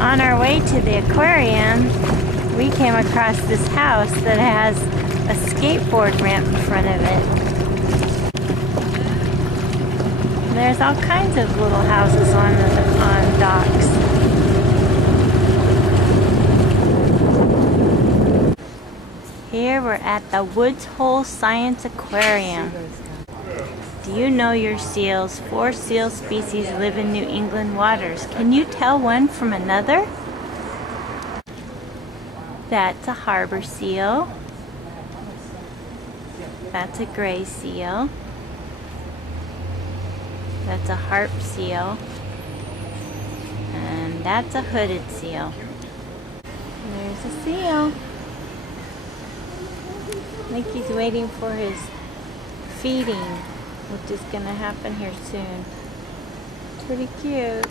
On our way to the aquarium, we came across this house that has a skateboard ramp in front of it. There's all kinds of little houses on docks. Here we're at the Woods Hole Science Aquarium. Do you know your seals? 4 seal species live in New England waters. Can you tell one from another? That's a harbor seal. That's a gray seal. That's a harp seal. And that's a hooded seal. There's a seal. I think he's waiting for his feeding, which is going to happen here soon. Pretty cute.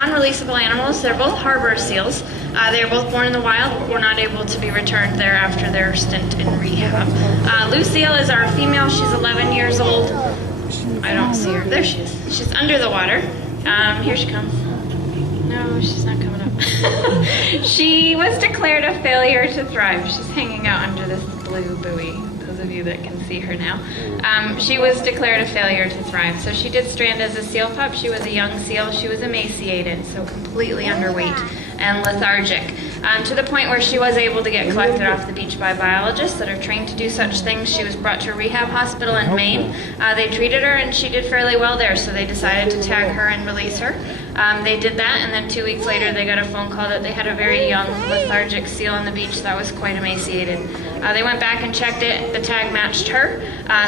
Non-releasable animals, they're both harbor seals. They are both born in the wild, but were not able to be returned there after their stint in rehab. Lucille is our female. She's 11 years old. I don't see her. There she is. She's under the water. Here she comes. No, she's not coming up. She was declared a failure to thrive. She's hanging out under this blue buoy. Those of you that can see her now. She was declared a failure to thrive. So she did strand as a seal pup. She was a young seal. She was emaciated, so completely underweight and lethargic, to the point where she was able to get collected off the beach by biologists that are trained to do such things. She was brought to a rehab hospital in Maine. They treated her and she did fairly well there, so they decided to tag her and release her. They did that, and then 2 weeks later they got a phone call that they had a very young lethargic seal on the beach that was quite emaciated. They went back and checked it. The tag matched her,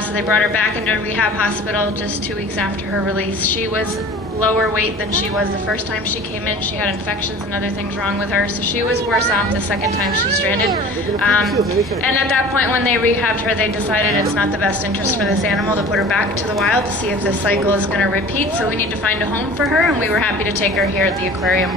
so they brought her back into a rehab hospital just 2 weeks after her release. She was lower weight than she was the first time she came in. She had infections and other things wrong with her, so she was worse off the second time she stranded. And at that point, when they rehabbed her, they decided it's not the best interest for this animal to put her back to the wild to see if this cycle is going to repeat, so we need to find a home for her, and we were happy to take her here at the aquarium.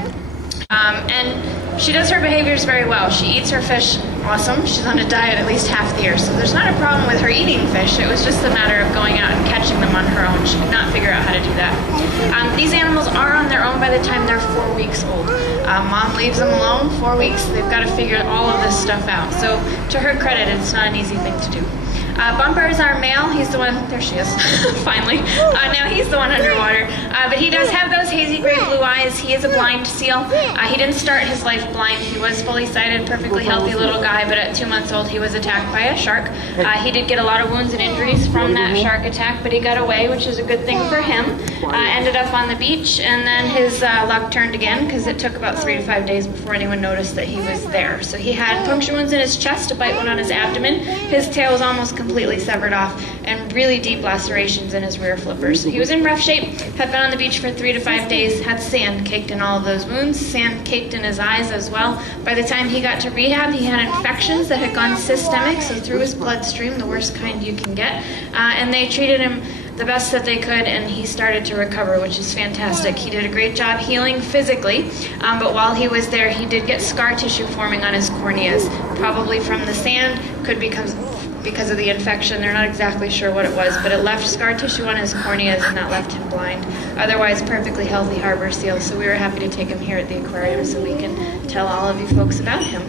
And she does her behaviors very well. She eats her fish awesome. She's on a diet at least half the year, so there's not a problem with her eating fish. It was just a matter of going out and catching them on her own. She could not figure out how to do that. These animals are on their own by the time they're 4 weeks old. Mom leaves them alone 4 weeks. They've got to figure all of this stuff out. So to her credit, it's not an easy thing to do. Bumper is our male. He's the one, there she is, finally. Now he's the one underwater. But he does have those hazy gray blue eyes. He is a blind seal. He didn't start his life blind. He was fully sighted, perfectly healthy little guy, but at 2 months old he was attacked by a shark. He did get a lot of wounds and injuries from that shark attack, but he got away, which is a good thing for him. Ended up on the beach, and then his luck turned again, because it took about 3 to 5 days before anyone noticed that he was there. So he had puncture wounds in his chest, a bite wound on his abdomen. His tail was almost completely severed off, and really deep lacerations in his rear flippers. He was in rough shape, had been on the beach for 3 to 5 days, had sand caked in all of those wounds, sand caked in his eyes as well. By the time he got to rehab, he had infections that had gone systemic, so through his bloodstream, the worst kind you can get, and they treated him the best that they could, and he started to recover, which is fantastic. He did a great job healing physically, but while he was there, he did get scar tissue forming on his corneas, probably from the sand, could be because of the infection. They're not exactly sure what it was, but it left scar tissue on his corneas, and that left him blind. Otherwise, perfectly healthy harbor seal, so we were happy to take him here at the aquarium so we can tell all of you folks about him.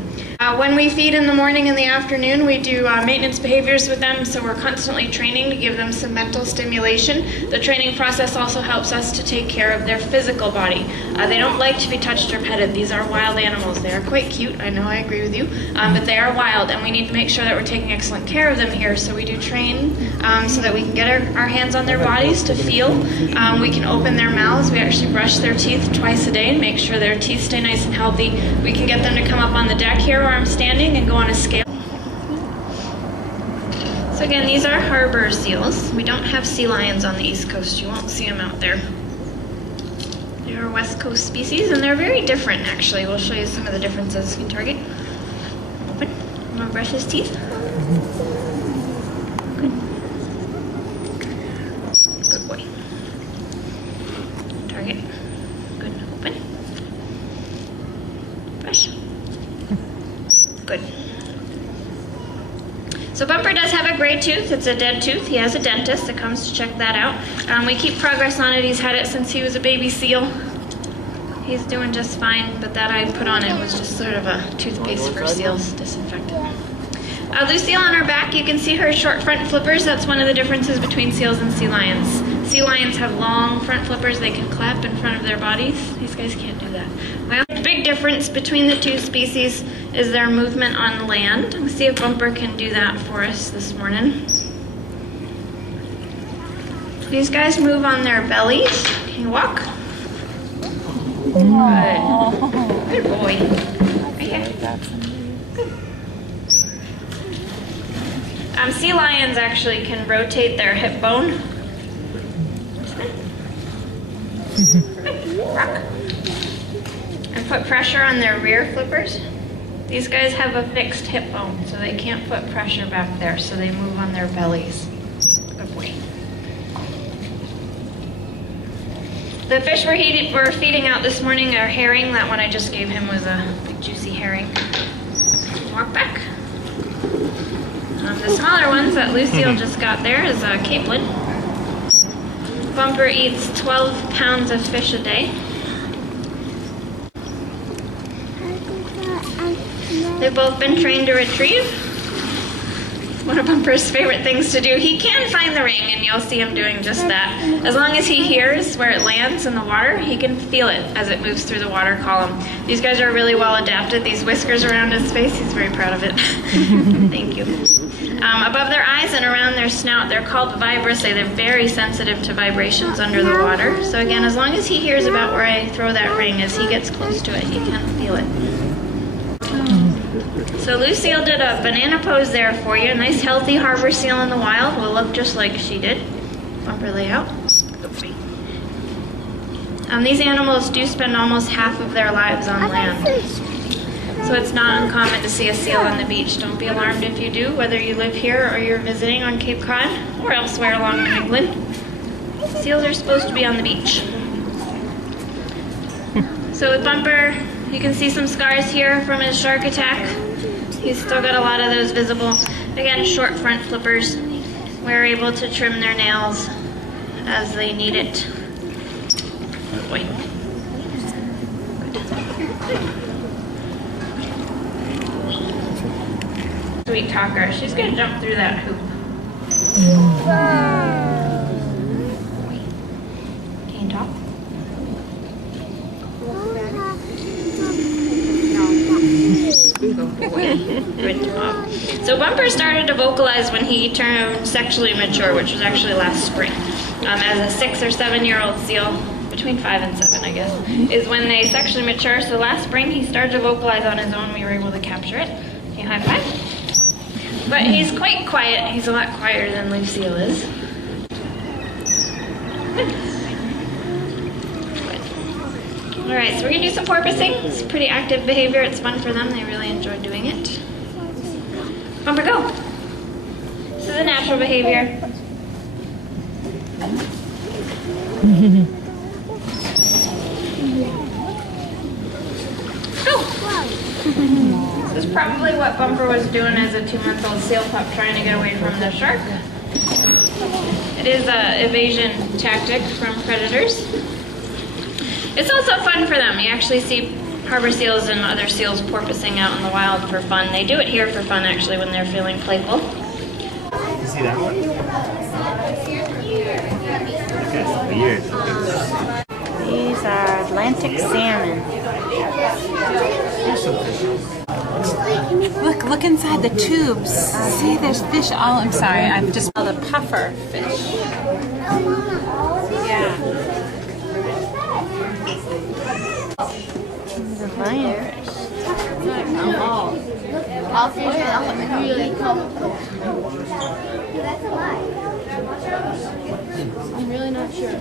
When we feed in the morning and the afternoon, we do maintenance behaviors with them, so we're constantly training to give them some mental stimulation. The training process also helps us to take care of their physical body. They don't like to be touched or petted. These are wild animals. They are quite cute, I know, I agree with you, but they are wild, and we need to make sure that we're taking excellent care of them here, so we do train so that we can get our hands on their bodies to feel. We can open their mouths. We actually brush their teeth twice a day and make sure their teeth stay nice and healthy. We can get them to come up on the deck here where I'm standing and go on a scale. So again, these are harbor seals. We don't have sea lions on the East Coast. You won't see them out there. They're a West Coast species, and they're very different actually. We'll show you some of the differences. You can target. Open. I'm gonna brush his teeth. Good. Good boy. Target. Good. Open. Brush. Good. So Bumper does have a gray tooth. It's a dead tooth. He has a dentist that comes to check that out. We keep progress on it. He's had it since he was a baby seal. He's doing just fine, but that I put on it was just sort of a toothpaste for seals, disinfectant. Lucille on her back, you can see her short front flippers. That's one of the differences between seals and sea lions. Sea lions have long front flippers. They can clap in front of their bodies. These guys can't do that. Well, the big difference between the two species is their movement on land. Let's see if Bumper can do that for us this morning. These guys move on their bellies. Can you walk? Good. Good boy. Right here. Sea lions actually can rotate their hip bone. Rock. And put pressure on their rear flippers. These guys have a fixed hip bone, so they can't put pressure back there, so they move on their bellies. Good boy. The fish we're feeding out this morning are herring. That one I just gave him was a big juicy herring. Walk back. The smaller ones that Lucille just got there is a capelin. Bumper eats 12 pounds of fish a day. They've both been trained to retrieve. It's one of Bumper's favorite things to do. He can find the ring, and you'll see him doing just that. As long as he hears where it lands in the water, he can feel it as it moves through the water column. These guys are really well adapted. These whiskers around his face, he's very proud of it. Thank you. Above their eyes and around their snout, they're called vibrissae. They're very sensitive to vibrations under the water. So again, as long as he hears about where I throw that ring, as he gets close to it, he can feel it. So Lucille did a banana pose there for you. A nice healthy harbor seal in the wild will look just like she did. Bumper layout. These animals do spend almost half of their lives on land. So it's not uncommon to see a seal on the beach. Don't be alarmed if you do, whether you live here or you're visiting on Cape Cod or elsewhere along New England. Seals are supposed to be on the beach. So with Bumper, you can see some scars here from his shark attack. He's still got a lot of those visible. Again, short front flippers. We're able to trim their nails as they need it. Oh boy. Sweet talker. She's gonna jump through that hoop. Can you talk? Good job. So Bumper started to vocalize when he turned sexually mature, which was actually last spring. As a 6 or 7 year old seal, between 5 and 7 I guess, is when they sexually mature. So last spring he started to vocalize on his own. We were able to capture it. Can you high five? But he's quite quiet. He's a lot quieter than Lucille is. Alright, so we're going to do some porpoising. It's pretty active behavior. It's fun for them. They really enjoy doing it. Bumper, go! This is a natural behavior. Go! This is probably what Bumper was doing as a 2-month-old seal pup, trying to get away from the shark. It is an evasion tactic from predators. It's also fun for them. You actually see harbor seals and other seals porpoising out in the wild for fun. They do it here for fun, actually, when they're feeling playful. You see that one? These are Atlantic salmon. Look inside the tubes. See, there's fish all. I'm sorry, I've just called a puffer fish. Yeah. The lionfish. I'm really not sure.